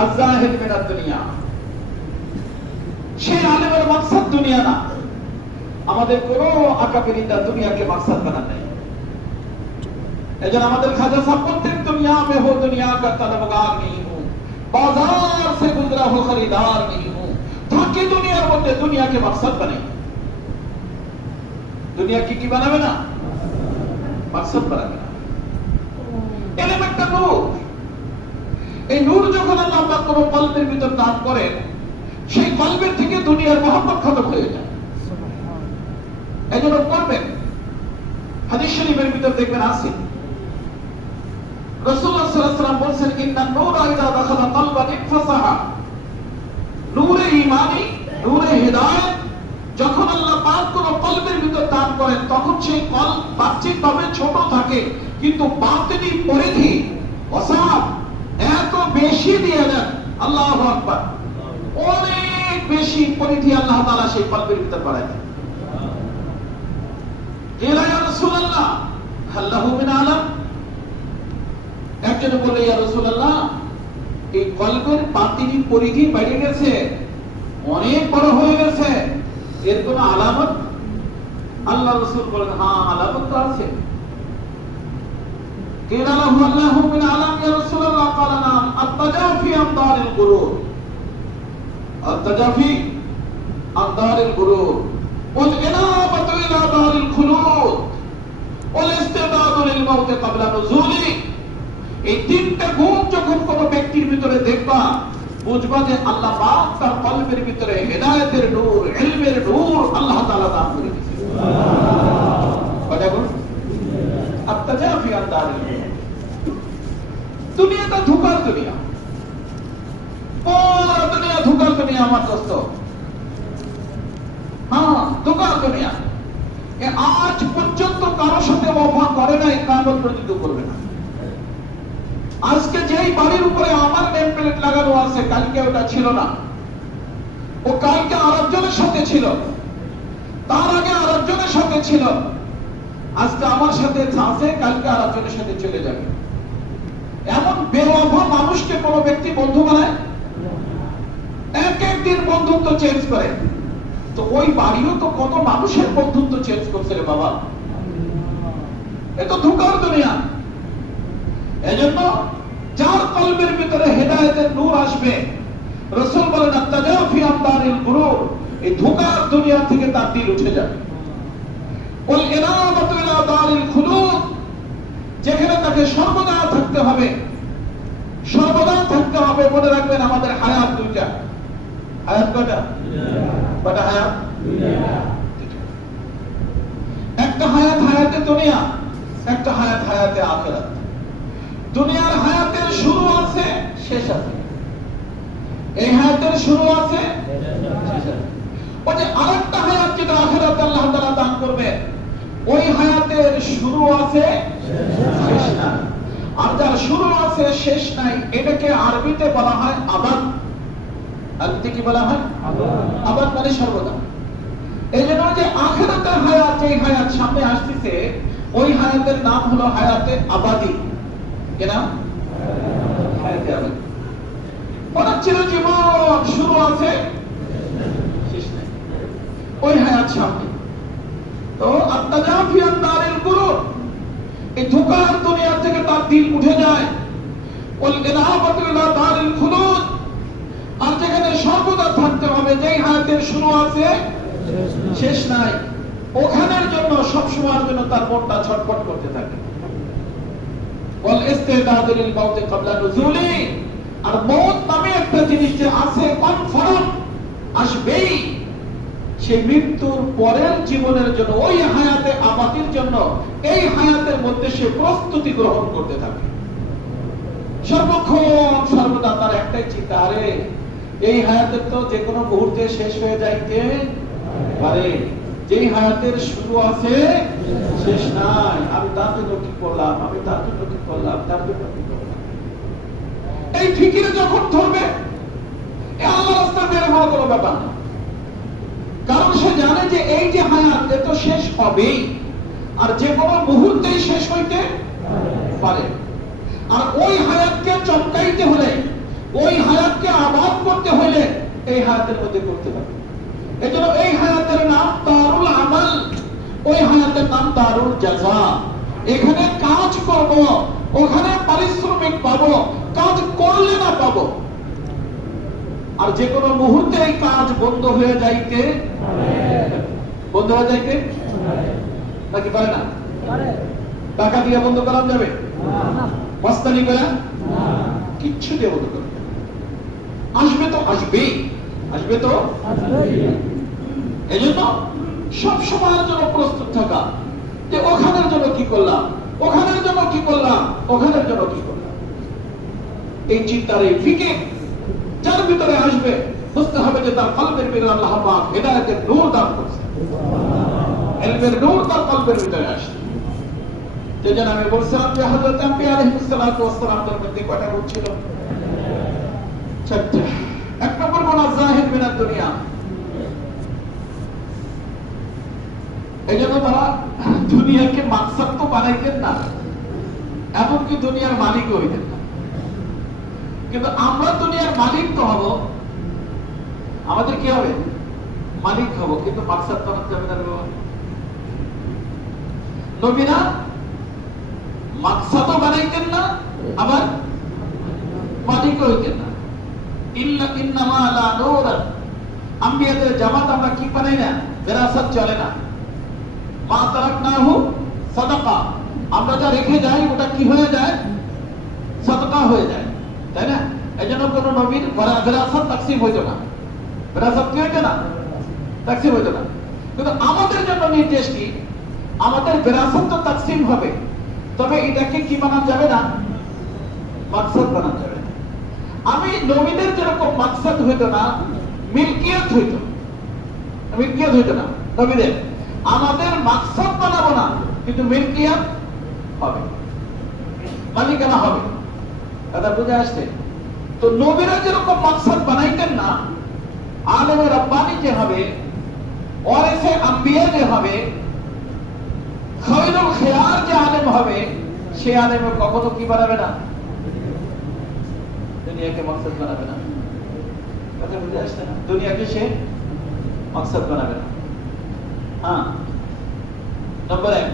আয-যাহিদ মিনাদ দুনিয়া। সেই আলেমের মাকসাদ দুনিয়া না। আমাদের কোন আকাবিরিদা দুনিয়াকে মাকসাদ বানান নাই। এজন্য আমাদের খাজা সাহেব বলতেন, দুনিয়া মে হো দুনিয়া কা তলবগার नहीं हूं, बाजार से गुजरा हो खरीदार नहीं हूं। তাকে দুনিয়ার মধ্যে দুনিয়াকে মাকসাদ বানাই। দুনিয়া কি বানাবে না? মাকসাদ বানাবে না। এরকম একটা নূর, এই নূর যখন আল্লাহ পাক কোন কলবের ভিতর দান করেন, সেই কলবের থেকে দুনিয়ার মহব্বত খতম হয়ে যায়। এজন্য করবেন, হাদিস শরীফের ভিতর দেখবেন আছে, রাসূলুল্লাহ সাল্লাল্লাহু আলাইহি ওয়াসাল্লাম বলেন, ইন্নান নূরা ইযা দাখালা কলবান ইনফাসাহা। নূরে ঈমানি, নূরে হিদায়াত যখন আল্লাহ পাক কোন কলবের ভিতর দান করেন, তখন সেই কলব বাহ্যিকভাবে ছোট থাকে, কিন্তু বাতিনি পরিধি ওয়াসাব এত বেশি দিয়ে দেন, আল্লাহু আকবার, অনেক বেশি পরিধি আল্লাহ তাআলা সেই কলবের ভিতর বাড়ায় দেন। ইয়া রাসূলুল্লাহ আল্লাহু মিন আলাম। একজন বলে, ইয়া রাসূলুল্লাহ, এই কলবের বাতিনি পরিধি বেড়ে গেছে, অনেক বড় হয়ে গেছে, এর কোন আলামত? আল্লাহ রাসূল বলেন, হ্যাঁ, আলামত তো আছে। কিলা লাহু আল্লাহু মিন আলাম ইয়া রাসূলুল্লাহ, ক্বালা নাম, আত-তাজাফি আন দারিল গুরুর, আত-তাজাফি আন দারিল গুরুর, ওয়াল ইনাবাতু ইলা দারিল খুলুদ, ওয়াল ইস্তিদাদু লিল মাউত ক্বাবলা নুজুলি। এই তিনটা গুণ যখন কোন ব্যক্তির ভিতরে দেখবা, বুঝবা যে আল্লাহ পাক তার কলবের ভিতরে হেদায়েতের নূর, ইলমের নূর আল্লাহ তাআলা দান করে দিয়েছেন। সুবহানাল্লাহ। কয়টা গুণ? আত-তাজাফি আন দারিল গুরুর। দুনিয়াটা ধোঁকার দুনিয়া, পুরো দুনিয়া ধোঁকার দুনিয়া আমার দোস্ত। হ্যাঁ, ধোঁকার দুনিয়া। আজ পর্যন্ত কারোর সাথে ওয়াফা করে নাই, কিয়ামত পর্যন্ত করবে না। আজকে যেই বাড়ির উপরে আমার নেম প্লেট লাগানো আছে, কালকে ওটা ছিল না, ও কালকে আরেকজনের সাথে ছিল, তার আগে আরেকজনের সাথে ছিল, আজকে আমার সাথে আছে, কালকে আরেকজনের সাথে চলে যাবে। এমন বেওয়াফা মানুষকে কোন ব্যক্তি বন্ধু বানায়? এক একদিন বন্ধুত্ব চেঞ্জ করে। তো ওই বাড়িও তো কত মানুষের বন্ধুত্ব চেঞ্জ করছে রে বাবা। এ তো ধোঁকার দুনিয়া। এজন্য যার কলবের ভিতরে হেদায়েতের নূর আসবে, রাসূল বলেন, আত-তাজাফি আন দারিল গুরুর, এই ধোঁকার দুনিয়া থেকে তার দিল উঠে যাবে। ওয়াল ইনাবাতু ইলা দারিল খুলুদ, যেখানে তাকে সর্বদা থাকতে হবে, সর্বদা থাকতে হবে। মনে রাখবেন, আমাদের হায়াত দুইটা। হায়াত কয়টা? কয়টা হায়াত? একটা হায়াত হায়াতে দুনিয়া, একটা হায়াত হায়াতে আখিরাত। দুনিয়ার হায়াতের শুরু আছে, শেষ আছে। এই হায়াতের শুরু আছে, শেষ আছে। ওই যে আরেকটা হায়াত যেটা আখিরাতে আল্লাহ তাআলা দান করবে, ওই হায়াতের শুরু আছে, শেষ নাই। আর যার শুরু আছে, শেষ নাই, এটাকে আরবিতে বলা হয় আবাদ। আরবিতে কি বলা হয়? আবাদ মানে সর্বদা। এই জন্য যে আখিরাতের হায়াত, যে হায়াত সামনে আসতেছে, ওই হায়াতের নাম হলো হায়াতে আবাদি। কি নাম? হায়াতে আবাদি। ওটা চিরজীবন, শুরু আছে, শেষ নাই, ওই হায়াত সামনে। তো আত-তাজাফি আন দারিল গুরুর, এই ধোঁকার দুনিয়া থেকে তার দিল উঠে যায়। ওয়াল ইনাবাতু ইলা দারিল খুলুদ, আর যেখানে সর্বদা থাকতে হবে, যেই হায়াতের শুরু আছে, শেষ নাই, ওখানের জন্য সব সময়ের জন্য তার মনটা ছটফট করতে থাকে। ওয়াল ইস্তিদাদু লিল মাউত ক্বাবলা নুজুলি, আর মওত নামে একটা জিনিস যে আছে, কনফার্ম আসবেই, সেই মৃত্যুর পরের জীবনের জন্য, ওই হায়াতে আবাদির জন্য, এই হায়াতের মধ্যে সে প্রস্তুতি গ্রহণ করতে থাকে। সর্বক্ষণ সর্বদা তার একটাই চিন্তা, আরে এই হায়াতের তো যে কোনো মুহূর্তে শেষ হয়ে যাইতে পারে, যেই হায়াতের শুরু আছে, শেষ নাই। আমি তার জন্য কি করলাম, আমি তার জন্য কি করলাম, তার জন্য কি করলাম। এই ফিকিরে যখন ধরবে, আল্লাহ রাস্তা বের হওয়ার কোনো ব্যাপার না। কারণ সে জানে যে এই যে হায়াত, এ তো শেষ হবেই, আর যে কোনো মুহূর্তেই শেষ হইতে পারে। আর ওই হায়াতকে চমকাইতে হলে, ওই হায়াতকে আবাদ করতে হইলে এই হায়াতের মধ্যে করতে হবে। এজন্য এই হায়াতের নাম দারুল আমাল, ওই হায়াতের নাম দারুল জাযা। এখানে কাজ করব, ওখানে পারিশ্রমিক পাবো, কাজ করলে না পাবো। আর যে কোনো মুহূর্তে এই কাজ বন্ধ হয়ে যাইতে নাকি পারে না? টাকা দিয়ে বন্ধ করা যাবে? মস্তানি করে কিচ্ছু দিয়ে বন্ধ করবে। আসবে তো আসবেই, আসবে তো। এই জন্য সব সময়ের জন্য প্রস্তুত থাকা যে ওখানের জন্য কি করলাম, ওখানের জন্য কি করলাম, ওখানের জন্য কি করলাম। এই চিন্তার এই ফিকির যার ভিতরে আসবে, বুঝতে হবে যে তার কলবের ভিতরে আল্লাহ পাক হেদায়েতের নূর দান করছে, ইলমের নূর তার কলবের ভিতরে আসছে। যেজন্য আমি বলছিলাম যে হযরত আম্বিয়া আলাইহিস সালাতু ওয়াস সালামের মধ্যে কয়টা গুণ ছিল? চারটি। এক নম্বর গুণ আয-যাহিদ মিনাদ দুনিয়া। এইজন্য তারা দুনিয়াকে মাকসাদ তো বানাইতেন না, এমনকি দুনিয়ার মালিকও হইতেন না। কিন্তু আমরা দুনিয়ার মালিক তো হব, আমাদের কি হবে? মালিক হব, কিন্তু মাকসাদ বানাতে যাবে না। নবীরা মাকসাদও বানাইতেন না, আবার মালিকও হইতেন না। ইন্নামা লা নূরা, আম্বিয়াদের জামাত আমরা কি বানাই না? বিরাসত চলে না। মা তারাকনাহু সাদাকা, আমরা যা রেখে যাই ওটা কি হয়ে যায়? সাদাকা হয়ে যায়, তাই না? এইজন্য কোন নবীর বিরাসত তাকসীম হইতো না। বিরাসত কি হইতো না? তাকসীম হইতো না। কিন্তু আমাদের জন্য নির্দেশ কি? আমাদের বিরাসত তো তাকসীম হবে, তবে এটাকে কি বানানো যাবে না? মাকসাদ বানানো যাবে না। আমি নবীদের যেরকম মাকসাদ হইতো না, মিলকিয়াত হইতো, মিলকিয়াত হইতো না নবীদের। আমাদের মাকসাদ বানাবো না, কিন্তু মিলকিয়াত হবে, মালিকানা হবে। কথা বুঝে আসছে? তো নবীরা যেরকম মাকসাদ বানাইতেন না, আলেমে রাব্বানি যে হবে, ওয়ারিসে আম্বিয়া যে হবে, খায়রুল খিয়ার যে আলেম হবে, সে আলেমে কখনো কি বানাবে না? দুনিয়াকে মাকসাদ বানাবে না। কথা বুঝে আসছে না? দুনিয়াকে সে মাকসাদ বানাবে না। হ্যাঁ, নম্বর 1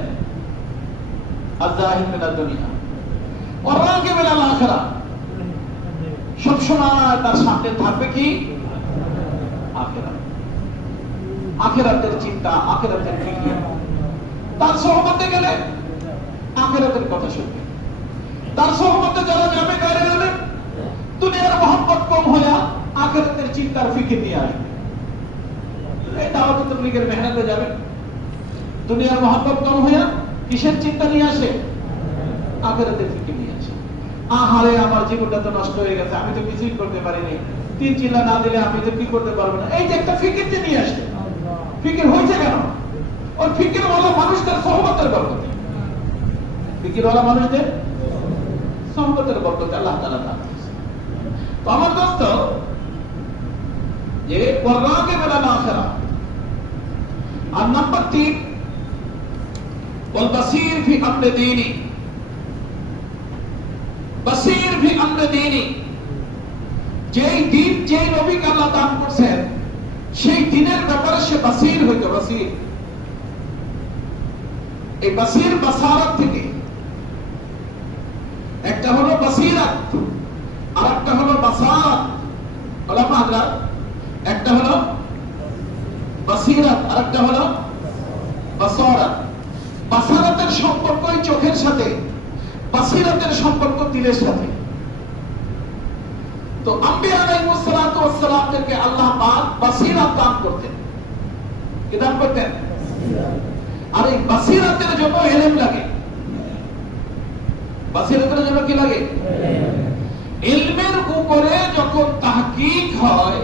আয-যাহিদ মিনাদ দুনিয়া ওয়া রাগিব ইলাল আখিরাহ। সব সময় তার সামনে থাকবে কি? আখিরাত, আখিরাতের চিন্তা, আখিরাতের ফিকির। তার সোহবতে গেলে আখিরাতের কথা শুনবে। তার সোহবতে যারা যাবে গাড়ি গেলে দুনিয়ার মহব্বত কম হইয়া আখিরাতের চিন্তার ফিকির নিয়ে আসবে। এই দাওয়াত তাবলীগের মেহনতে যাবে, দুনিয়ার মহব্বত কম হইয়া কিসের চিন্তা নিয়ে আসে? আখিরাতের ফিকির নিয়ে আসে। আহারে আমার জীবনটা তো নষ্ট হয়ে গেছে, আমি তো কিছুই করতে পারিনি, 3 চিল্লা না দিলে আমি তো কি করতে পারবো না। এই যে একটা ফিকির যে নিয়ে আসে, ফিকির হয়েছে কেন? ওই ফিকির ওয়ালা মানুষদের সোহবতের বরকতে, ফিকির ওয়ালা মানুষদের সোহবতের বরকতে আল্লাহ তাআলা দান করেছে। তো আমার দোস্ত, যে ওয়ারাগে মিনাল আখিরাহ। আর নাম্বার 3 ওয়াল বাসীর ফি আমরি দীনি, বাসীর ফি আমরি দীনি। যেই দিন, যেই নবীকে আল্লাহ দান করছেন, সেই দিনের ব্যাপারে সে বাসীর হইতো। বাসীর, এই বাসীর বাসারাত থেকে, একটা হলো বাসীরাত আর একটা হলো বাসারাত। ওলামা হযরত, একটা হলো বাসীরাত আর একটা হলো বাসারাত। বাসারাতের সম্পর্কই চোখের সাথে, বাসীরাতের সম্পর্ক দিলের সাথে। তো আম্বিয়া আলাইহিস সালাতু ওয়াস সালামদেরকে আল্লাহ পাক বাসীরাত দান করতেন। কি দান করতেন? আর এই বাসীরাতের জন্য ইলম লাগে। বাসীরাতের জন্য কি লাগে? ইলমের উপরে যখন তাহকিক হয়,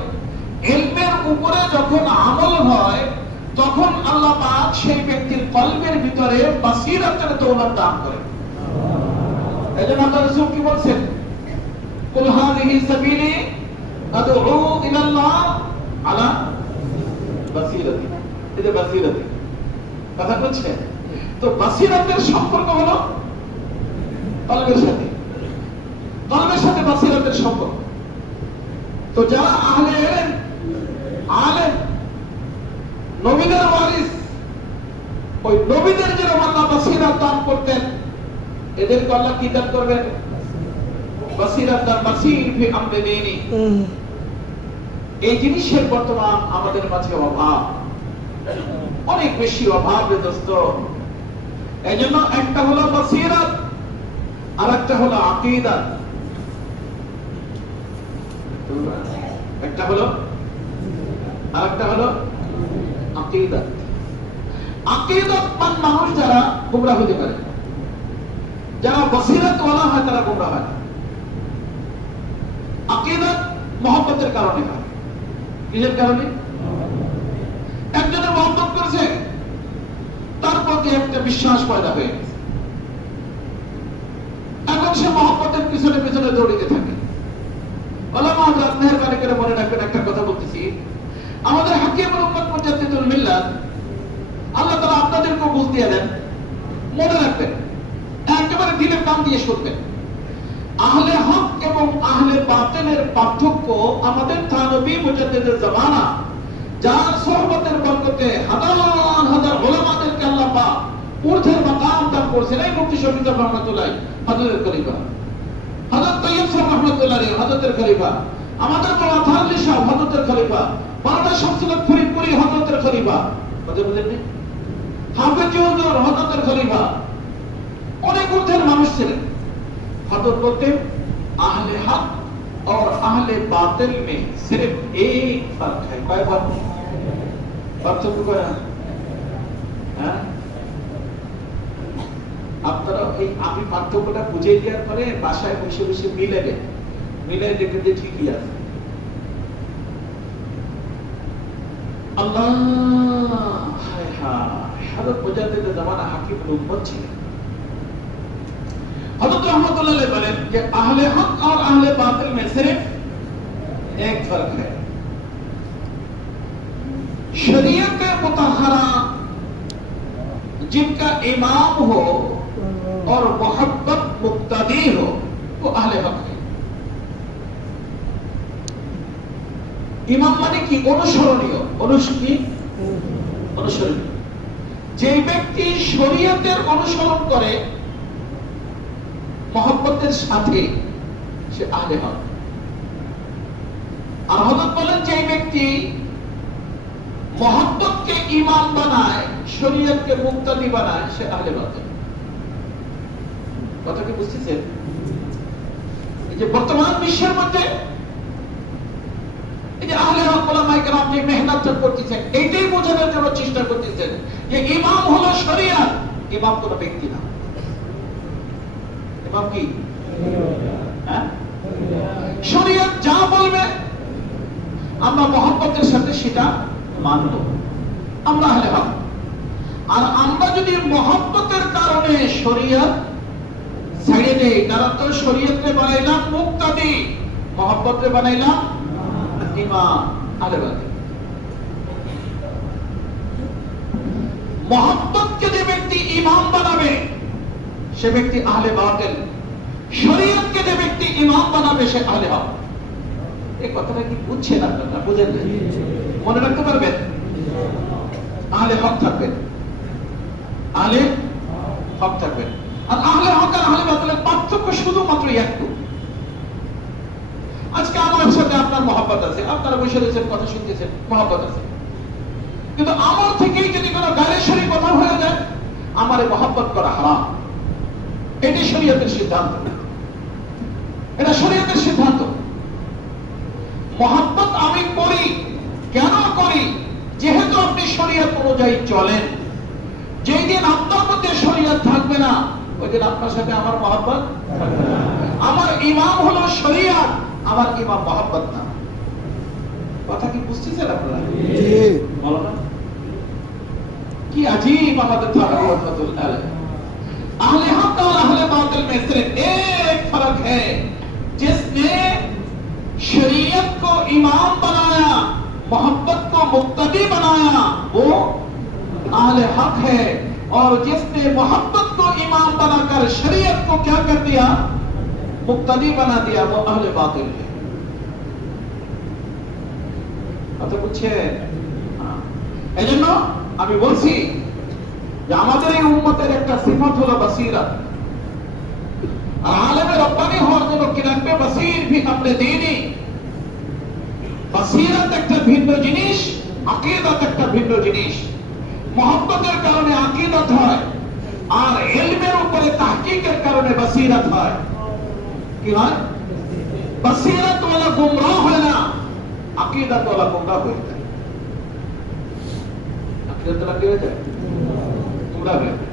ইলমের উপরে যখন আমল হয়, তখন আল্লাহ পাক সেই ব্যক্তির কলবের ভিতরে বাসীরাতের দৌলত দান করেন। এজন্য আল্লাহ রাসূল কি বলছেন? কুল হাযিহি সাবিলি আদউ ইলাল্লাহ আলা বাসীরাতি। এটা বাসীরাতি কথা বলছে। তো বাসীরাতের সম্পর্ক হলো কলবের সাথে, কলবের সাথে বাসীরাতের সম্পর্ক। তো যারা আহলে ইলম, আলেম, নবীদের ওয়ারিস, ওই নবীদের যেরকম আল্লাহ বাসিরাত দান করতেন, এদেরকে আল্লাহ কি দান করবেন? বাসিরাত দান, বাসির ফি আমরি দীনি। এই জিনিসের বর্তমান আমাদের মাঝে অভাব, অনেক বেশি অভাব রে দোস্ত। এই জন্য একটা হলো বাসিরাত, আর একটা হলো আকীদা। একটা হলো, আর একটা হলো আকীদা। আকীদাতমান মানুষ যারা গোমরাহ হতে পারে, যারা বসিরত ওয়ালা হয় তারা গোমরাহ হয়। আকীদা মহব্বতের কারণে হয়। কিসের কারণে? একজনের মহব্বত করেছে, তার প্রতি একটা বিশ্বাস পয়দা হয়ে গেছে, এখন সে মহব্বতের পিছনে পিছনে দৌড়িতে থাকে। ওলামা হযরত মেহেরবানি করে মনে রাখবেন, একটা কথা বলতেছি, আমাদের হাকিমুল উম্মাত মুজাদ্দিদুল মিল্লাত আল্লাহ তাআলা আপনাদেরকে বুঝ দিয়ে দেন, মনে রাখবেন, একেবারে দিলের কান দিয়ে শুনবেন। আহলে হক এবং আহলে বাতিলের পার্থক্য আমাদের তানবী মুজাদ্দিদের জামানা, যার সোহবতের বরকতে হাজার হাজার উলামাদেরকে আল্লাহ পাক ঊর্ধ্বের মাকাম দান করেছেন। এই মুফতি শফি সাহেব রাহমাতুল্লাহ হযরতের খলিফা, হযরত তাইয়্যিব সাহেব রাহমাতুল্লাহ আলাইহি হযরতের খলিফা, আমাদের মাওলানা আলী সাহেব হযরতের খলিফা, মাওলানা শামসুল হক ফরিদপুরি হযরতের খলিফা, কথা বুঝেননি? হাফেজ হুজুর হযরতের খলিফা, অনেক ঊর্ধ্বের মানুষ ছিলেন। हजरत बोलते आहले हक और आहले बातिल में सिर्फ एक फर्क है। क्या फर्क? पार्थक्য क्या है? আপনারা এই আমি পার্থক্যটা বুঝিয়ে দেওয়ার পরে বাসায় বসে বসে মিলে দেখবেন যে ঠিকই আছে। আল্লাহ হায় হায়, হযরত মুজাদ্দিদের জামানা হাকিমুল উম্মত ছিলেন। हज़रत रहमतुल्लाह अलैह बोलें कि अहले हक और अहले बातिल में सिर्फ एक फर्क है, शरीयत मुतहरा जिनका इमाम हो और मोहब्बत मुक्तदी हो, वो अहले हक है। इमाम माने की অনুসরণীয়, অনুসরণীয় যে ব্যক্তি শরীয়তের অনুসরণ করে मोहब्बतेर साथे से आहले हक। और हजरत बोलें जे व्यक्ति मोहब्बत के इमाम बनाए, शरीयत के मुक्तदी बनाए, से आहले बातिल। কথা কি বুঝতেছেন? এই যে বর্তমান বিশ্বের মধ্যে এই যে আহলে হক ওলামায়ে কেরাম যে মেহনত করতেছেন, এইটাই বোঝানোর জন্য চেষ্টা করতেছেন যে ইমাম হলো শরীয়ত, ইমাম কোনো ব্যক্তি না। ইমাম কি? শরীয়ত যা বলবে আমরা মহব্বতের সাথে সেটা মানব, আমরা আহলে হক। আর আমরা যদি মহব্বতের কারণে শরীয়ত ছেড়ে দেই, কারণ তো শরীয়তকে বানাইলাম মুক্তাদি, মহব্বতকে বানাইলাম ইমাম, আহলে বাতিল। মহব্বতকে যে ব্যক্তি ইমাম বানাবে সে ব্যক্তি আহলে বাতিল, শরীয়তকে যে ব্যক্তি ইমাম বানাবে সে আহলে হক। এই কথাটা কি বুঝছেন আপনারা? বুঝেন? মনে রাখতে পারবেন? আহলে হক থাকবেন, আহলে হক থাকবেন। আর আহলে হক আর আহলে বাতিলের পার্থক্য শুধুমাত্র একটু। আজকে আমার সাথে আপনার মহব্বত আছে, আপনারা বসে রয়েছেন, কথা শুনতেছেন, মহব্বত আছে, কিন্তু আমার থেকেই যদি কোনো গায়ের শরীর কথা হয়ে যায়, আমারে মহব্বত করা হারাম। এটি শরীয়তের সিদ্ধান্ত, এটা শরীয়তের সিদ্ধান্ত। মহব্বত আমি করি, কেন করি? যেহেতু আপনি শরীয়ত অনুযায়ী চলেন। যেই দিন আপনার মধ্যে শরীয়ত থাকবে না, ওই দিন আপনার সাথে আমার মহব্বত থাকবে না। আমার ইমাম হলো শরীয়ত, আমার ইমাম মহব্বত না। কথা কি বুঝতেছেন আপনারা? বলো না, কি আজীব আমাদের তাআলা রহমাতুল্লাহ আলাইহি। अहले हक और अहले बातिल में सिर्फ एक फर्क है, जिसने शरीयत को इमाम बनाया, मोहब्बत को मुक्तदी बनाया, वो अहले हक है। और जिसने मोहब्बत को इमाम बनाकर शरीयत को क्या कर दिया, मुक्तदी बना दिया, वो अहले बातिल है। কথা বুঝছে? এই জন্য আমি বলছি যে আমাদের এই উম্মতের একটা সিফাত হলো বাসীরাত। আর আলেমে রব্বানি হওয়ার জন্য কি রাখবে? বাসীর ভি আপনি দীনি। বাসীরাত একটা ভিন্ন জিনিস, আকীদাত একটা ভিন্ন জিনিস। মুহাব্বতের কারণে আকীদাত হয়, আর ইলমের উপরে তাহকিকের কারণে বাসীরাত হয়। কি হয়? বাসীরাত ওয়ালা গুমরাহ হয় না, আকীদাত ওয়ালা গুমরাহ হয়ে যায়। আকীদাত ওয়ালা কি হয়ে যায়? গুমরাহ হয়ে যায়।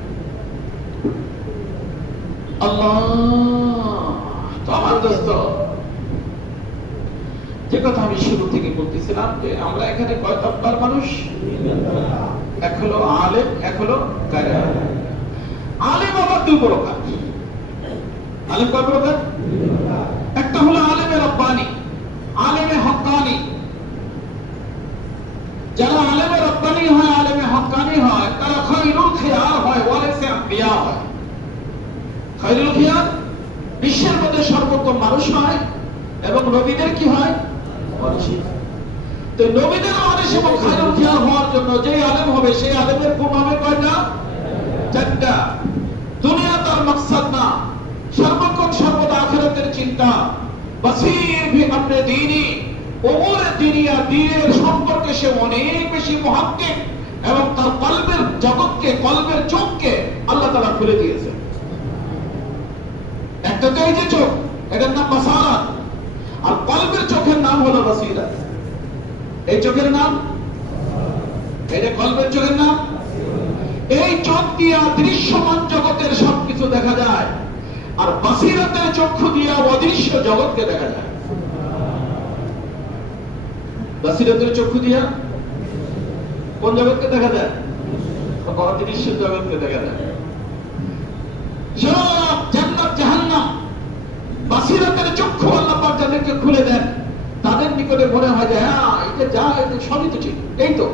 আল্লাহ। তো আমার দোস্ত, যে কথা আমি শুরু থেকে বলতেছিলাম যে আমরা এখানে কয় তবকার মানুষ? এক হলো আলেম, এক হলো গায়রে আলেম। আলেম আবার দুই প্রকার। আলেম কয় প্রকার? একটা হলো আলেমে রব্বানি, আলেমে হক্কানি। যারা আলেমে রব্বানি হয়, আলেমে হক্কানি হয়, তারা খায়রুল খিয়ার হয়, ওয়ারিসে আম্বিয়া হয়। খায়রুল খিয়ার বিশ্বের মধ্যে সর্বোত্তম মানুষ হয় এবং নবীদের কি হয়? ওয়ারিস। তো নবীদের ওয়ারিস এবং খায়রুল খিয়ার হওয়ার জন্য যে আলেম হবে, সেই আলেমের গুণ হবে কয়টা? চারটা। দুনিয়া তার মাকসাদ না, সর্বক্ষণ সর্বদা আখিরাতের চিন্তা। বাসীর ভি আপনি দীনি, ওমরে দুনিয়া দ্বীনের সম্পর্কে সে অনেক বেশি মুহাক্কিক এবং তার কলবের জগৎকে, কলবের চোখকে আল্লাহ তাআলা খুলে দিয়েছে। একটা তো এই যে চোখ, এটার নাম বাসারাত, আর কলবের চোখের নাম হলো বাসীরাত। এই চোখের নাম, এই যে কলবের চোখের নাম। এই চোখ দিয়া দৃশ্যমান জগতের সবকিছু দেখা যায়, আর বাসীরাতের চক্ষু দিয়া অদৃশ্য জগৎকে দেখা যায়। বাসীরাতের চক্ষু দিয়া কোন জগৎকে দেখা যায়? অদৃশ্য জগৎকে দেখা যায়। সব জান্নাত জাহান্নাম বাসীরাতের চক্ষু আল্লাহ পাক যাদেরকে খুলে দেন, তাদের নিকটে মনে হয় যে হ্যাঁ, এটা যা, এটা সবই তো ঠিক, এই তো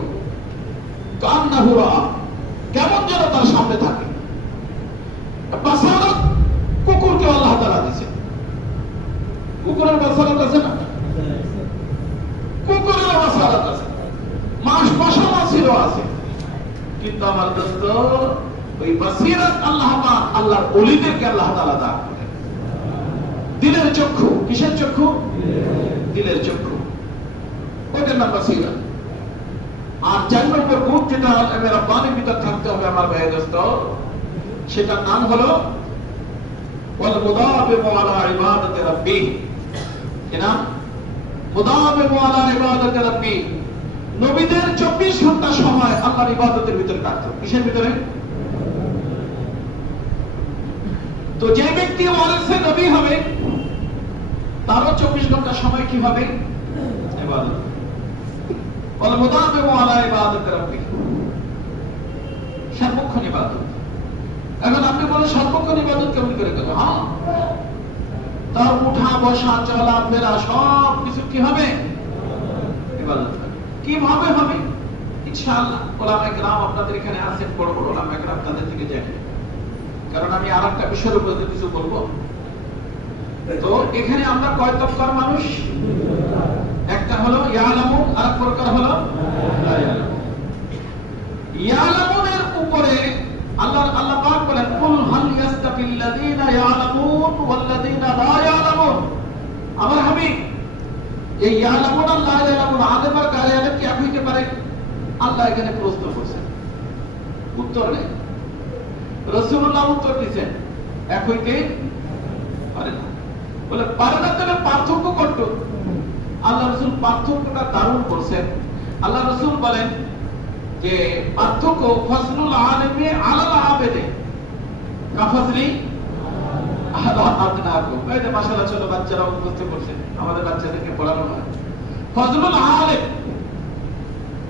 কান্নাহু রাআ, কেমন যেন তার সামনে থাকে। বাসারাত কুকুরকে আল্লাহ তাআলা দিয়েছে। কুকুরের বাসারাত আছে না? কুকুরের বাসারাত আছে, মশা মাছিরও আছে। কিন্তু আমার দোস্ত, ওই বাসীরাত আল্লাহ পাক আল্লাহর ওলিদেরকে আল্লাহ তাআলা দান করেন। দিলের চক্ষু। কিসের চক্ষু? দিলের চক্ষু। ওইটার নাম বাসীরাত। আর 4 নম্বর গুণ যেটা আলেমে রব্বানির ভিতর থাকতে হবে আমার ভাই দোস্ত, সেটার নাম হলো ওয়াল মুদাবিমু আলা ইবাদাতি রাব্বি। কি নাম? মুদাবিমু আলা ইবাদাতি রাব্বি। নবীদের 24 ঘন্টা সময় আল্লাহর ইবাদতের ভিতর কাটতো। কিসের ভিতরে? তো যে ব্যক্তি ওয়ারিসে নবী হবে, তারও 24 ঘন্টা সময় কি হবে? ইবাদত। ওয়াল মুদাবিমু আলা ইবাদাতি রাব্বি, সর্বক্ষণ ইবাদত। এখন আপনি বলেন সর্বক্ষণ ইবাদত কেমন করে করবে? হ্যাঁ, তার উঠা বসা চলা ফেরা সব কিছু কি হবে? ইবাদত। কিভাবে হবে? ইনশাআল্লাহ উলামায়ে কেরাম আপনাদের এখানে আছেন, বড় বড় উলামায়ে কেরাম, তাদের থেকে জানেন। কারণ আমি আরেকটা বিষয়ের উপর কিছু বলবো। তো এখানে আমরা কয় তবকার মানুষ? একটা হলো ইয়ালামুন, আরেক প্রকার হলো লা ইয়ালামুন। ইয়ালামুনের উপরে আল্লাহ পাক বলেন, কুল হাল ইয়াস্তাবিল্লাযীনা ইয়ালামুন ওয়াল্লাযীনা লা ইয়ালামুন। আমার হাবিব, এই ইয়ালামুন আর লা ইয়ালামুন, আলেম আর গায়রে আলেম কি এক হইতে পারে? আল্লাহ এখানে প্রশ্ন করছেন, উত্তর নেই। রাসূলুল্লাহ উত্তর দিয়েছেন, এক হইতে পারে না। বলে পারে না, তাহলে পার্থক্য করত। আল্লাহ রাসূল পার্থক্যটা দারুণ করছেন। আল্লাহ রাসূল বলেন যে পার্থক্য ফজলুল আলিমি আলাল আবেদে কাফজলি আলা আদনাকুম। এই যে মাশাআল্লাহ ছোট বাচ্চারা মুখস্থ করছেন, আমাদের বাচ্চাদেরকে পড়ানো হয়। ফজলুল আলিম,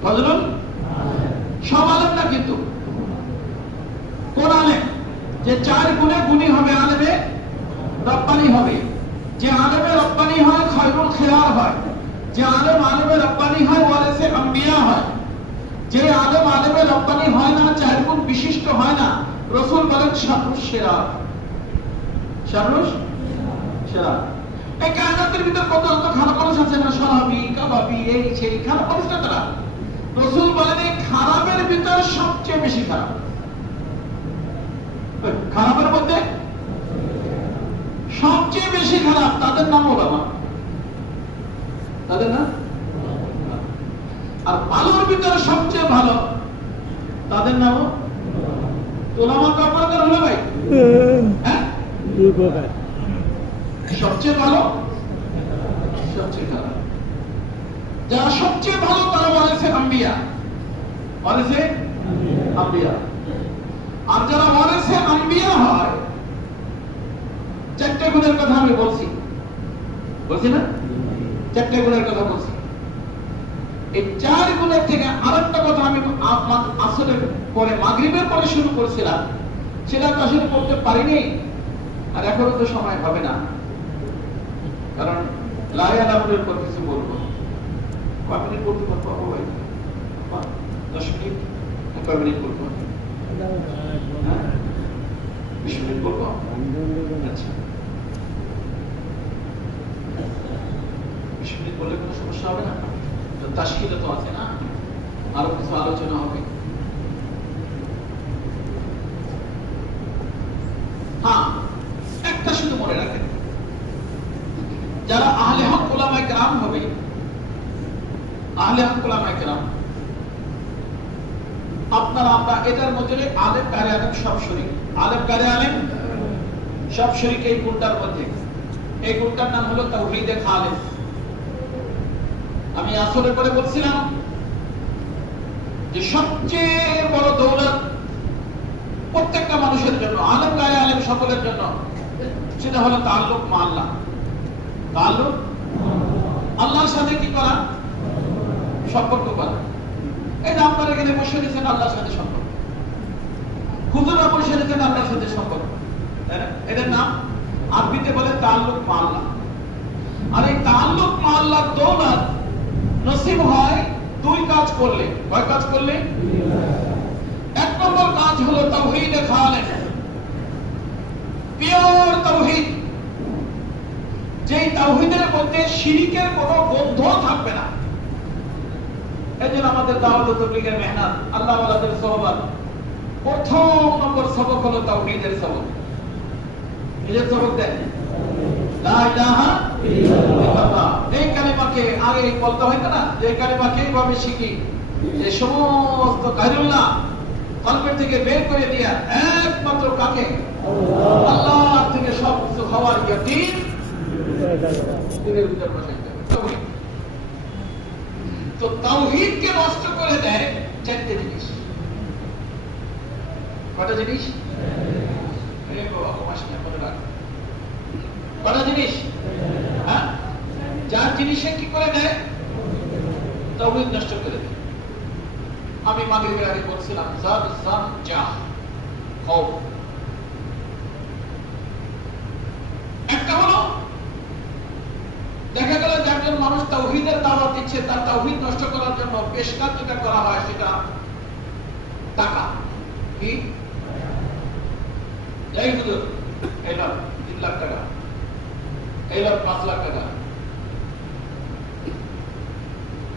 ফজলুল সব আলেম না, কিন্তু কোন আলেম? যে 4 গুণে গুণী হবে, আলেমে রব্বানি হবে। যে আলেমে রব্বানি হয় খায়রুল খিয়ার হয়। যে আলেম আলেমে রব্বানি হয় ওয়ারিসে আম্বিয়া হয়। যে আলেম আলেমে রব্বানি হয় না, 4 গুণ বিশিষ্ট হয় না, রাসূল বলেন শাররুশ শিরা। শাররুশ শিরা। এই কায়নাতের ভিতর কত খারাপ মানুষ আছে না, সাহাবী, মিথ্যাবাদী, এই সেই খারাপ মানুষটা তারা। রাসূল বলেন এই খারাপের ভিতর সবচেয়ে বেশি খারাপ, খারাপের মধ্যে সবচেয়ে বেশি খারাপ তাদের নাম ওলামা, তাদের না। আর ভালোর ভিতরে সবচেয়ে ভালো তাদের নাম ওলামা। তো আপনাদের হলো ভাই, হ্যাঁ, সবচেয়ে ভালো সবচেয়ে খারাপ। যারা সবচেয়ে ভালো তারা ওয়ারিসে আম্বিয়া, ওয়ারিসে আম্বিয়া। আর যারা ওয়ারিসে আম্বিয়া হয়, চারটে গুণের কথা আমি বলছি না, চারটে গুণের কথা বলছি। এই 4 গুণের থেকে আরেকটা কথা আমি আসলে পরে মাগরিবের পরে শুরু করেছিলাম, সেটা তো আসলে করতে পারিনি, আর এখনো তো সময় হবে না, কারণ লাইয়া নামের উপর কিছু বলবো। কয় মিনিট বলতে পারবো ভাই? 10 মিনিট? কয় মিনিট বলবো? 20 মিনিট বলবো? আচ্ছা, 20 মিনিট বললে কোনো সমস্যা হবে না? তাশকিলে তো আছে না, আরো কিছু আলোচনা হবে। হ্যাঁ, একটা শুধু মনে রাখেন, যারা আহলে হক উলামায়ে কেরাম হবে, আহলে হক উলামায়ে কেরাম, আপনারা আমরা এটার মধ্যে আলেম কারে আলেম সব শরীক, আলেম কারে আলেম সব শরীক এই গুণটার মধ্যে। এই গুণটার নাম হলো তাওহীদে খালিস। আমি আসলে করে বলছিলাম যে সবচেয়ে বড় দৌলত প্রত্যেকটা মানুষের জন্য, আলেম গায়ে আলেম সকলের জন্য, সেটা হলো তাআল্লুক মা আল্লাহ। তাআল্লুক আল্লাহর সাথে কি করা? সম্পর্ক করা। এই যে আপনারা এখানে বসে রয়েছেন, আল্লাহর সাথে সম্পর্ক। হুজুররা বসে রয়েছেন, আল্লাহর সাথে সম্পর্ক, তাই না? এটার নাম আরবিতে বলে তাআল্লুক মা আল্লাহ। আর এই তাআল্লুক মা আল্লাহর দৌলত নসিব হয় 2 কাজ করলে। কয় কাজ করলে? 1 নম্বর কাজ হলো তাওহীদে খালিস, পিওর তাওহীদ, যেই তাওহীদের মধ্যে শিরকের কোনো গন্ধ থাকবে না। এই জন্য আমাদের দাওয়াত ও তাবলীগের মেহনত, আল্লাহ ওয়ালাদের সোহবত, প্রথম নম্বর সবক হলো তাওহীদের সবক। নিজের সবক দেন, লা ইলাহা ইল্লাল্লাহ। এই কালিমাকে আগে বলতে হয় না, যে কালিমাকে এইভাবে শিখি, যে সমস্ত গায়রুল্লাহ কলবের থেকে বের করে দিয়া একমাত্র কাকে? আল্লাহ থেকে সব কিছু হওয়ার ইয়াকিন দিলের ভিতর বসাইতে হবে। তো তাওহীদকে নষ্ট করে দেয় 4টে জিনিস। কয়টা জিনিস? কয়টা জিনিস? হ্যাঁ, 4 জিনিসে কি করে দেয়? তাওহীদ নষ্ট করে দেয়। আমি মাগরিবের আগে বলছিলাম, জাদ জাম জাহ, খৌফ। একটা হলো দেখা গেল যে একজন মানুষ তাওহীদের দাওয়াত দিচ্ছে, তার তাওহীদ নষ্ট করার জন্য পেশকার যেটা করা হয় সেটা টাকা। কি? এই হুজুর, এই নাও 3 লাখ টাকা, এই নাও 5 লাখ টাকা।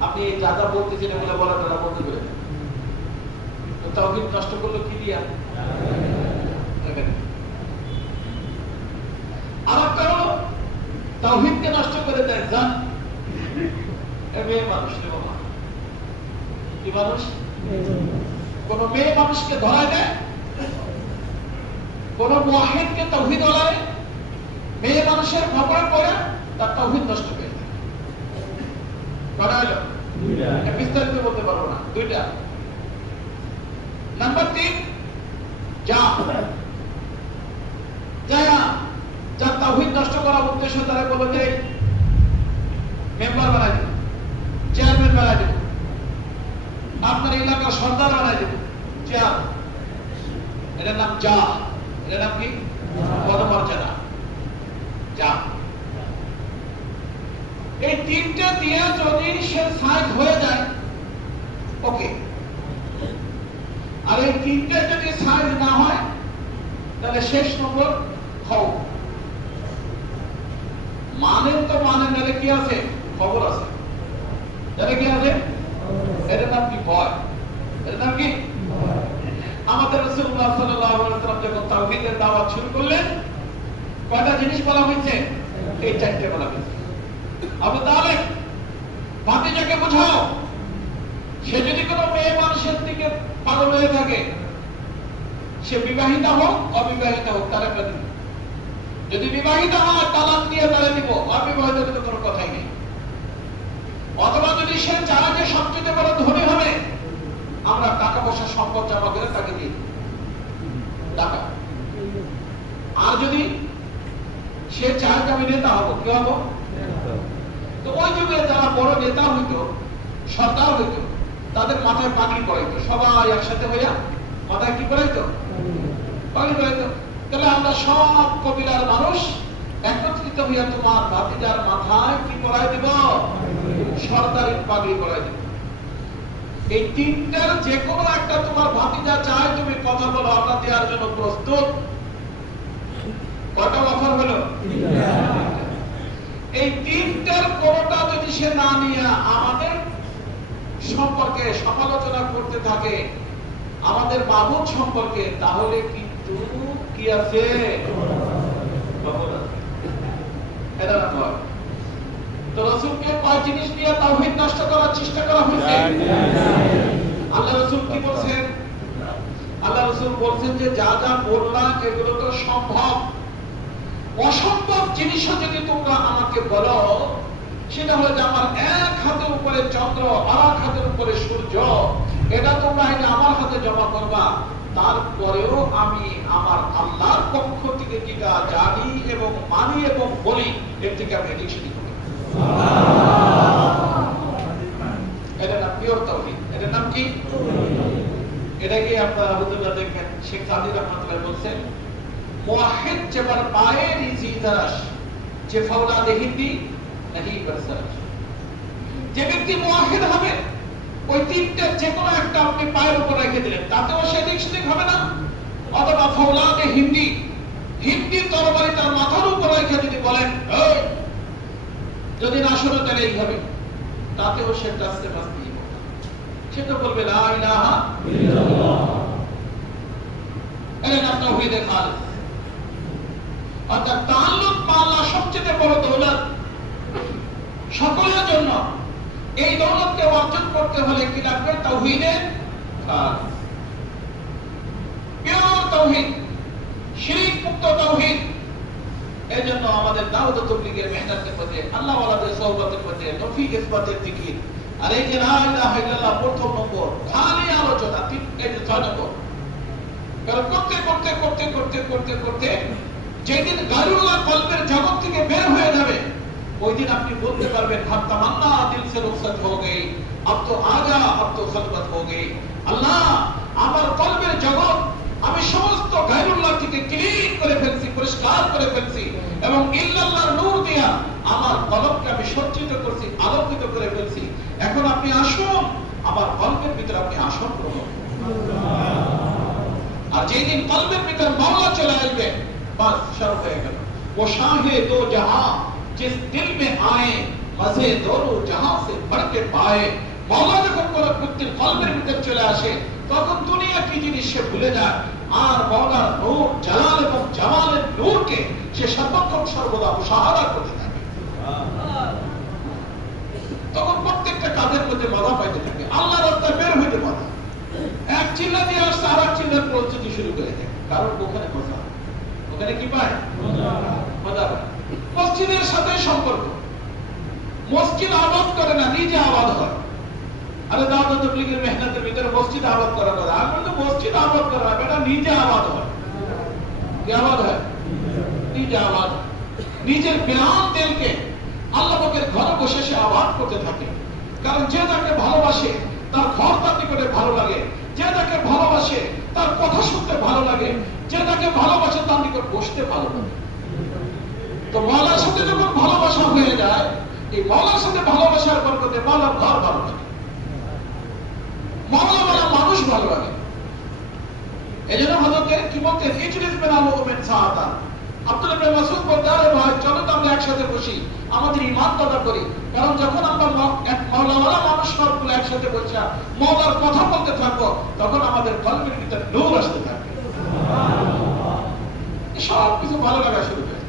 আপনি যা যা বলতেছেন বলে বলা তারা বলতে পারে, তো তাওহীদ নষ্ট করলো কি দিয়া? আর একটা হলো তাওহীদকে নষ্ট করে দেয় জান। মেয়ে মানুষ রে বাবা, কি মানুষ? কোন মেয়ে মানুষকে ধরায় দেয়, কোন মুওয়াহিদকে তাওহীদ ওলায় মেয়ে মানুষের খবরে পড়ে তার তাওহীদ নষ্ট করে দেয়। কটা হলো? 2টা। বিস্তারিত বলতে পারবো না, 2টা। নাম্বার 3, যা যার তাওহীদ নষ্ট করার উদ্দেশ্য, তারা বলে যে মেম্বার বানাই দেব, চেয়ারম্যান বানাই দেব, আপনার এলাকার সর্দার বানাই দেব, চেয়ার। এটার নাম যা। এটার নাম কি? পদমর্যাদা। যা। এই 3টে দিয়ে যদি সে সাইড হয়ে যায়, ওকে। আর এই 3টে যদি সাইড না হয়, তাহলে শেষ নম্বর খবর। মানেন তো মানেন, নাহলে কি আছে? খবর আছে। জানে কি আছে? এটার নাম কি? ভয়। এটার নাম কি? আমাদের রাসূলুল্লাহ সাল্লাল্লাহু আলাইহি ওয়াসাল্লাম যখন তাওহীদের দাওয়াত শুরু করলেন, কয়টা জিনিস বলা হয়েছে? এই চারটে বলা হয়েছে। আবু তালেব, ভাতিজাকে বোঝাও, সে যদি কোনো মেয়ে মানুষের দিকে পাগল হয়ে থাকে, সে বিবাহিতা হোক অবিবাহিতা হোক, তার একটা দিব। যদি বিবাহিতা হয় তালাক দিয়ে তাহলে দিব, অবিবাহিত কিন্তু কোনো কথাই নেই। অথবা যদি সে চায় যে সবচেয়ে বড় ধনী হবে, আমরা টাকা পয়সা সম্পদ জমা করে তাকে দিই টাকা। আর যদি সে চায় যে আমি নেতা হবো, কি হবো? তো ওই যুগে যারা বড় নেতা হইতো, সরকার হইতো, তাদের মাথায় পাগড়ি পড়াইতো, সবাই একসাথে হইয়া মাথায় কি পড়াইতো? পাগড়ি পড়াইতো। তাহলে আমরা সব কবিলার মানুষ একত্রিত হইয়া তোমার ভাতিজার মাথায় কি পড়াই দিব? সরকারি পাগড়ি পড়াই দিব। এই তিনটার যে কোনো একটা তোমার ভাতিজা চায় তুমি কথা বলো, আমরা দেওয়ার জন্য প্রস্তুত। কয়টা অফার হলো? এই তিনটার কোনটা যদি সে না নিয়ে আমাদের সম্পর্কে সমালোচনা করতে থাকে, আমাদের মাবুদ সম্পর্কে, তাহলে কিন্তু কি আছে? এটা না হয়। তো রাসূলকে কয় জিনিস নিয়ে তাওহীদ নষ্ট করার চেষ্টা করা হয়েছে? আল্লাহ রাসূল কি বলছেন? আল্লাহ রাসূল বলছেন যে যা যা বললাম এগুলো তো সম্ভব। অসম্ভব জিনিসও যদি তোমরা আমাকে বলো, সেটা হলো যে আমার এক হাতের উপরে চন্দ্র আর এক হাতের উপরে সূর্য, এটা তোমরা এটা আমার হাতে জমা করবা, তারপরেও আমি আমার আল্লাহর পক্ষ থেকে যেটা জানি এবং মানি এবং বলি, এর থেকে আমি এদিক সেদিক করি। এটার নাম পিওর তাওহীদ। এটার নাম কি? এটাকে আপনারা হুজুররা দেখবেন, শেখ সাদি রহমাতুল্লাহ বলছেন, মুওয়াহিদ যেবার পায়ে রিজি দরাশ যে ফাওলাদে হিন্দি নাহি বরসরাশ। যে ব্যক্তি মুওয়াহিদ হবে, ওই তিনটা যে কোনো একটা আপনি পায়ের উপর রেখে দিলেন, তাতেও সে দিক সেদিক হবে না। অথবা ফাওলাদে হিন্দি, হিন্দি তরবারি তার মাথার উপর রেখে যদি বলেন যদি না শোনো তাহলে এই হবে, তাতেও সে আস্তে আস্তে সে তো বলবে লা ইলাহা ইল্লাল্লাহ। এর নাম তাওহীদে খালিস। অর্থাৎ তাআল্লুক মা আল্লাহ সবচেয়ে বড় দৌলত সকলের জন্য। এই দৌলতকে অর্জন করতে হলে কি লাগবে? তাওহীদে খালিস, পিওর তাওহীদ, শিরক মুক্ত তাওহীদ। এজন্য আমাদের দাওয়াত ও তাবলীগের মেহনতের মধ্যে, আল্লাহ ওয়ালাদের সোহবতের মধ্যে নফি ইসবাতের জিকির, আর এই যে লা ইলাহা ইল্লাল্লাহ প্রথম নম্বর, খালি আলোচনা, এই যে 6 নম্বর। কারণ করতে করতে করতে করতে করতে করতে যেদিন গায়রুল্লাহ কলবের জগৎ থেকে বের হয়ে যাবে, ওই দিন আপনি বলতে পারবেন হাত তামান্না দিল সে রুখসত হয়ে গই, আব তো আজা, আব তো খলবত হয়ে গই। আল্লাহ, আমার কলবের জগৎ আমি সমস্ত গায়রুল্লাহ থেকে ক্লিন করে ফেলছি, পরিষ্কার করে ফেলছি, এবং ইল্লাল্লাহর নূর দিয়া আমার কলবকে আমি সজ্জিত করছি, আলোকিত করে ফেলছি। এখন আপনি আসুন, আমার কলবের ভিতরে আপনি আসন গ্রহণ। আর যেদিন কলবের ভিতর মাওলা চলে আসবে, বাস সব হয়ে গেল। वो शाहे दो जहां जिस दिल में आए, मजे दोनों जहां से बढ़ के पाए। মাওলা যখন কোন ব্যক্তির কলবের ভিতর চলে আসে, তখন দুনিয়া কি জিনিস সে ভুলে যায়, আর মাওলার নূর, জালাল এবং জামালের নূরকে সে সর্বক্ষণ সর্বদা মুশাহাদা করতে থাকে। তখন প্রত্যেকটা কাজের মধ্যে বাধা পাইতে থাকে, আল্লাহর রাস্তায় বের হইতে বাধা। এক চিল্লা দিয়ে আসছে, আর এক চিল্লার প্রস্তুতি শুরু করে দেয়, কারণ ওখানে মজা, ওখানে কি পায়? মজা পায়। মসজিদের সাথে সম্পর্ক, মসজিদ আবাদ করে না, নিজে আবাদ হয়। আরে দাওয়াত ও তাবলীগের মেহনতের ভিতরে মসজিদ আবাদ করা কথা, আর কিন্তু মসজিদ আবাদ করা হবে না, নিজে আবাদ হয়। কি আবাদ হয়? নিজে আবাদ। নিজের প্রাণ তেলকে আল্লাহ পাকের ঘরে বসে সে আবাদ করতে থাকে। কারণ যে তাকে ভালোবাসে তার ঘর তার নিকটে ভালো লাগে, যে তাকে ভালোবাসে তার কথা শুনতে ভালো লাগে, যে তাকে ভালোবাসে তার নিকট বসতে ভালো লাগে। তো মাওলার সাথে যখন ভালোবাসা হয়ে যায়, এই মাওলার সাথে ভালোবাসার বরকতে মাওলার ঘর ভালো লাগে, মাওলা বলা মানুষ ভালো লাগে। এই জন্য হযরত কি বলতেন, ইজলিস বিনা মুমিন সাআতা। আব্দুল্লাহ ইবনে মাসউদ বলতেন, আরে ভাই চলো তো আমরা একসাথে বসি, আমাদের ঈমান দাদা করি। কারণ যখন আমরা এক মাওলাওয়ালা সাথে বসে মজার কথা বলতে থাকবো, তখন আমাদের কলমের ভিতরে নূর আসতে থাকবে, সব কিছু ভালো লাগা শুরু হয়ে যায়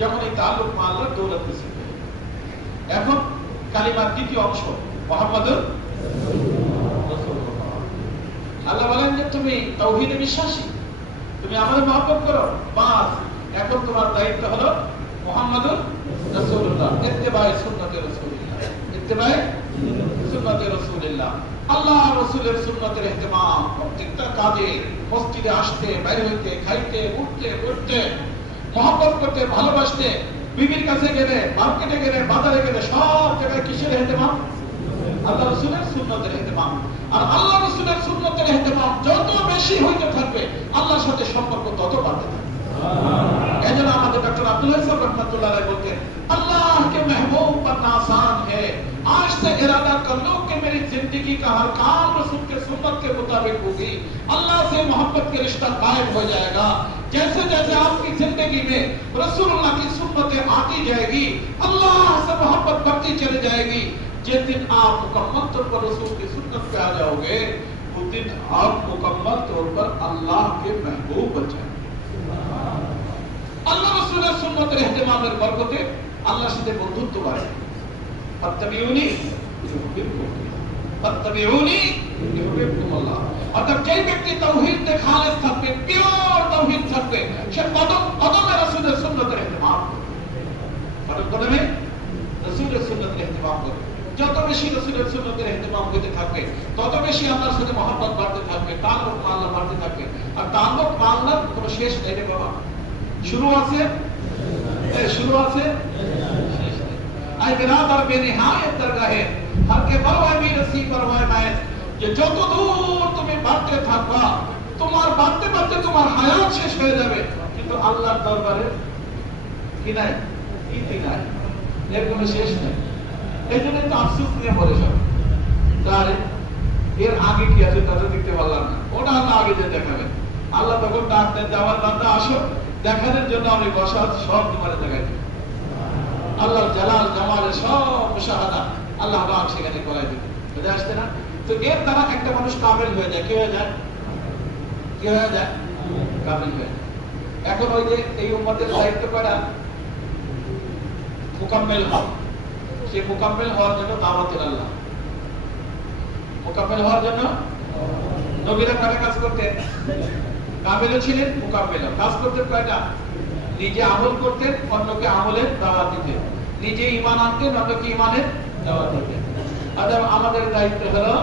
যখন এই তাল্লুক মা আল্লাহর দৌলত নসিব হয়। এখন কালিমার দ্বিতীয় অংশ মুহাম্মাদুর রাসূলুল্লাহ। আল্লাহ বলেন যে তুমি তাওহীদে বিশ্বাসী, তুমি আমাদের মহব্বত করো, বাস এখন তোমার দায়িত্ব হলো মুহাম্মাদুর রাসূলুল্লাহ, ইত্তেবায়ে সুন্নতে রাসূলিল্লাহ, ইত্তেবায়ে সুন্নতে রাসূলিল্লাহ। আল্লাহ রাসূলের সুন্নতের ইহতিমাম প্রত্যেকটা কাজে, মসজিদে আসতে, বাইরে হইতে, খাইতে, উঠতে, বসতে, মহব্বত করতে, ভালোবাসতে, বিবির কাছে গেলে, মার্কেটে গেলে, বাজারে গেলে, সব জায়গায় কিসের ইহতিমাম? আল্লাহ রাসূলের সুন্নতের ইহতিমাম। আর আল্লাহ রাসূলের সুন্নতের ইহতিমাম যত বেশি হইতে থাকবে, আল্লাহর সাথে সম্পর্ক তত বাড়তে থাকবে। এজন্য আমাদের ডক্টর আব্দুল্লাহ সাহেব রহমাতুল্লাহ আলাইহি বলতেন, अल्लाह के महबूब बनना आसान है, आज से इरादा कर लो कि मेरी जिंदगी का हर काम रसूल के सुन्नत के मुताबिक होगी, अल्लाह से मोहब्बत के रिश्ता कायम हो जाएगा। जैसे जैसे आपकी जिंदगी में रसूलुल्लाह की सुन्नतें आती जाएगी, अल्लाह से मोहब्बत बढ़ती चली जाएगी। जिस दिन आप मुकम्मल तौर पर रसूल की सुन्नत पे आ जाओगे, उस दिन आप मुकम्मल तौर पर अल्लाह के महबूब बन जाएंगे। আল্লাহ রাসূলের সুন্নতের ইহতিমামের বরকতে আল্লাহর সাথে বন্ধুত্ব বাড়ে। ফাত্তাবিউনি ইউহিব্বুকুম, ফাত্তাবিউনি ইউহিব্বুকুমুল্লাহ। অর্থাৎ যে ব্যক্তি তাওহীদে খালেস থাকবে, পিওর তাওহীদ থাকবে, সে কদম কদমে রাসূলের সুন্নতের ইহতিমাম করবে, কদম কদমে রাসূলের সুন্নতের ইহতিমাম করবে। যত বেশি রাসূলের সুন্নতের ইহতিমাম হতে থাকবে, তত বেশি আল্লাহর সাথে মহব্বত বাড়তে থাকবে, তাআল্লুক মা আল্লাহ বাড়তে থাকবে। আর তাআল্লুক মা আল্লাহর কোনো শেষ নেই রে বাবা, शुरू আছে, শুরু আছে, শেষ নেই। আই বিরাদার বেনিহায়াত দরগাহে হর কে পরওয়ায় বি নসিব পরওয়ায় মায়ের, যে যত দূর তুমি বাড়তে থাকবা, তোমার বাড়তে বাড়তে তোমার হায়াত শেষ হয়ে যাবে, কিন্তু আল্লাহর দরবারে কি নাই, ইতি নাই, এর কোনো শেষ নেই। এই জন্য তো আফসোস নিয়ে মরে যাবে, তাহলে এর আগে কি আছে তা তো দেখতে পারলাম না, ওটা আল্লাহ আগে যে দেখাবেন। আল্লাহ তখন ডাক দেন, যাওয়ার বান্দা আসো, দেখানোর জন্য আমি বসা সব তোমার দেখাই দেব। আল্লাহর জালাল জামালের সব মুশাহাদা আল্লাহ পাক সেখানে করাই দেবে, বুঝে আসছে না? তো এর দ্বারা একটা মানুষ কামেল হয়ে যায়। কি হয়ে যায়? কি হয়ে যায়? কামেল হয়ে যায়। এখন ওই যে এই উম্মতের দায়িত্ব করা মুকাম্মেল হওয়া, সেই মুকাম্মেল হওয়ার জন্য দাওয়াতের আল্লাহ, মুকাম্মেল হওয়ার জন্য নবীরা কয়টা কাজ করতেন? কামেলও ছিলেন, মুকাম্মেলও। কাজ করতেন কয়টা? নিজে আমল করতেন, অন্যকে আমলের দাওয়াত দিতেন, নিজে ঈমান আনতেন, অন্যকে ঈমানের দাওয়াত দিতেন। আচ্ছা, আমাদের দায়িত্ব হলো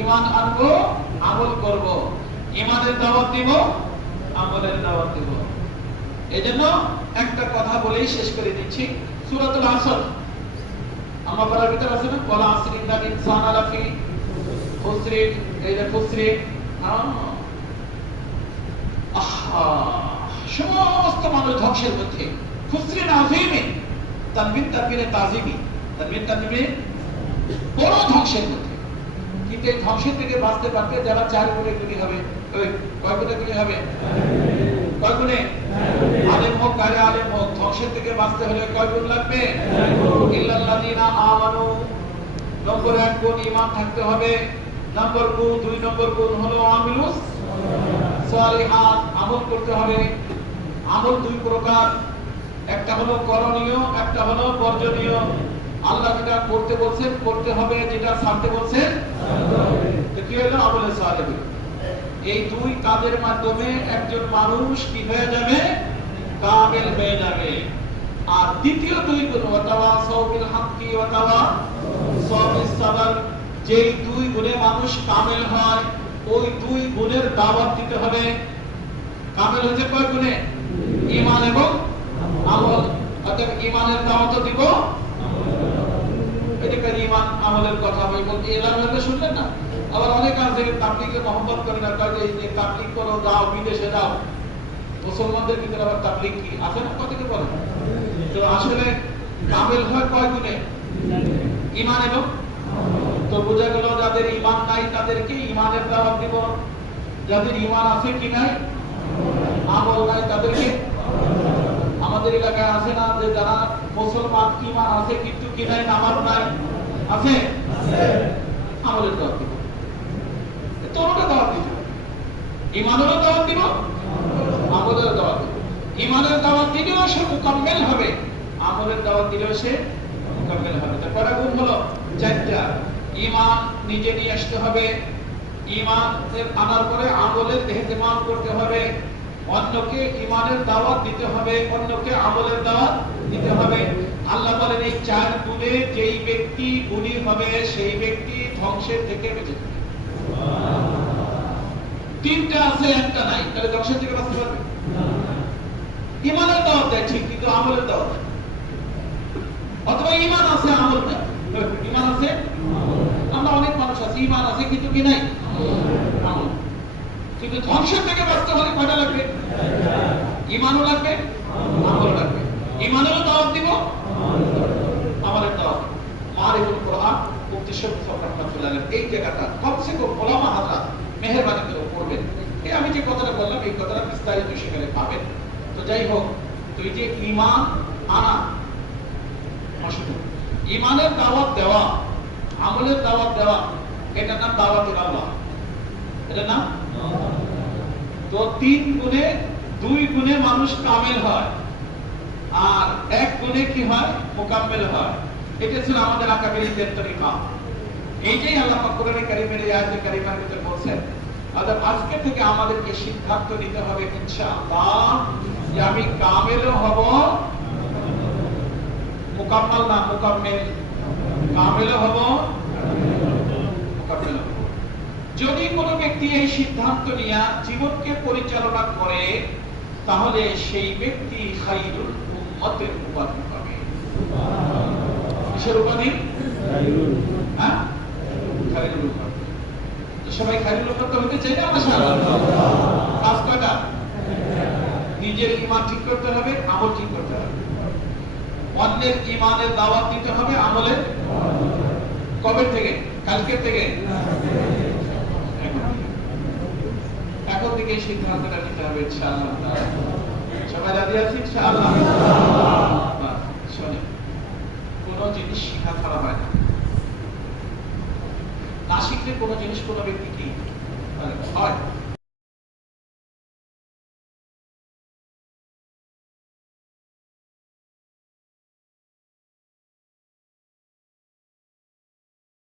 ঈমান আনবো, আমল করব, ঈমানের দাওয়াত দিব, আমলের দাওয়াত দিব। এজন্য একটা কথা বলেই শেষ করে দিচ্ছি। সূরাতুল আসর আমার পড়ার ভিতর আছে না, ওয়াল আসরি ইন্নাল ইনসানা লাফি খুসরিন, এই যে খুসরিন, সমস্ত মানুষ ধ্বংসের মধ্যে, খুসরিন আযীমে, তানবিন তানবিনে তাযীমি, তানবিন তানবিনে বড় ধ্বংসের মধ্যে। কিন্তু এই ধ্বংসের থেকে বাঁচতে পারতে যারা 4 গুণে গুণী হবে, ওই কয় গুণে গুণী হবে? কয় গুণে? আলেম হোক গায়রে আলেম হোক, ধ্বংসের থেকে বাঁচতে হলে কয় গুণ লাগবে? ইল্লাল্লাযীনা আমানু, নম্বর 1 গুণ ঈমান থাকতে হবে। নম্বর 2 নম্বর গুণ হলো আমিলুস সালিহাত, আমল করতে হবে। আমল 2 প্রকার, একটা হলো করণীয়, একটা হলো বর্জনীয়। আল্লাহ যেটা করতে বলছেন করতে হবে, যেটা ছাড়তে বলছেন ছাড়তে হবে। তো কি হলো? আমলে সালেহ। এই 2 কাজের মাধ্যমে একজন মানুষ কি হয়ে যাবে? কামেল হয়ে যাবে। আর দ্বিতীয় 2 গুণ, ওয়াতাওয়াসাউ বিল হাক্কি ওয়াতাওয়াসাউ বিস সাবর, যেই 2 গুণে মানুষ কামেল হয়, ওই 2 গুণের দাওয়াত দিতে হবে। কামেল হচ্ছে কয় গুণে? ঈমান এবং আমল। অর্থাৎ ঈমানের দাওয়াতও দিব, এদিকে ঈমান আমলের কথা আমি বলতে এলাম, শুনলেন না? আবার অনেক আছে তাবলীগে মহব্বত করে না, কয় যে তাবলীগ করো, যাও বিদেশে যাও। মুসলমানদের ভিতরে আবার তাবলীগ কি আছে না? কত কি বলে? তো আসলে কামেল হয় কয় গুণে? ঈমান এবং। তো বোঝা গেল যাদের ঈমান নাই তাদেরকে ঈমানের দাওয়াত দিব, যাদের ঈমান আছে কি নাই, আমল নাই, তাদেরকে। আমাদের এলাকায় আছে না যে যারা মুসলমান ঈমান আছে কিন্তু কি নাই, নামাজ নাই, আছে? আমলের দাওয়াত দিব। তোমরা দাওয়াত দিতে হবে, ইমানেরও দাওয়াত দিব, আমলের দাওয়াত দিব। ইমানের দাওয়াত দিলেও সে মুকাম্মেল হবে, আমলের দাওয়াত দিলেও সে মুকাম্মেল হবে। তারপরে গুণ হলো চারটা। ইমান নিজে নিয়ে আসতে হবে, ইমান আনার পরে আমলের ইহতিমাম করতে হবে, অন্যকে ইমানের দাওয়াত দিতে হবে, অন্যকে আমলের দাওয়াত দিতে হবে। আল্লাহ বলেন এই চার গুণে যেই ব্যক্তি গুণী হবে সেই ব্যক্তি ধ্বংসের থেকে বেঁচে থাকবে। তিনটা আছে, একটা নাই, তাহলে ধ্বংসের থেকে বাঁচতে পারবে? ইমানের দাওয়াত দেয় ঠিক, কিন্তু আমলের দাওয়াত দেয়। অথবা ইমান আছে আমল নাই, ইমান আছে, আমরা অনেক মানুষ আছে ইমান আছে কিন্তু কি নাই আমল। কিন্তু ধ্বংসের থেকে বাঁচতে হলে কয়টা লাগবে? ইমানও লাগবে, আমল লাগবে। ইমানেরও দাওয়াত দিব, আমলের দাওয়াত। মারিফুল কোরআন মুফতি শফি রাহমাতুল্লাহ আলাইহি এই জায়গাটা কমসে কম ওলামা হাজরাত মেহেরবানি করে পড়বেন। এই আমি যে কথাটা বললাম এই কথাটা বিস্তারিত সেখানে পাবেন। তো যাই হোক, তুই যে ইমান আনা, ইমানের দাওয়াত দেওয়া, আমলের দাওয়াত দেওয়া, এটার নাম দাওয়াতুল আল্লাহ। এটার নাম তো তিন গুণে, দুই গুণে মানুষ কামেল হয়, আর এক গুণে কি হয়? মুকাম্মেল হয়। এটা ছিল আমাদের আকাবেরীদের তরিকা। এইটাই আল্লাহ পাক কোরআনে কারীমের এই আয়াতে কারীমার ভিতরে বলেছেন। আজকে থেকে আমাদেরকে সিদ্ধান্ত নিতে হবে ইনশাআল্লাহ যে আমি কামেলও হব, মুকাম্মাল না মুকাম্মেল, কামেলও হব, মুকাম্মেল হব। যদি কোনো ব্যক্তি এই সিদ্ধান্ত নিয়ে জীবনকে পরিচালনা করে তাহলে সেই ব্যক্তি খায়রুল উম্মতের উপাধি পাবে। কিসের উপাধি? হ্যাঁ, খায়রুল উম্মত। তো সবাই খায়রুল উম্মত হতে চাই না? মাশাআল্লাহ। কাজ কয়টা? নিজের ঈমান ঠিক করতে হবে, আমল ঠিক করতে হবে। অন্যের ঈমানের দাওয়াত দিতে হবে, আমলের কবে থেকে? কালকে থেকে? এখন থেকে সিদ্ধান্তটা নিতে হবে ইনশাআল্লাহ। সবাই রাজি আছি ইনশাআল্লাহ? শোনেন, কোন জিনিস শিখা ছাড়া হয় না, না শিখলে কোন জিনিস কোন ব্যক্তি কি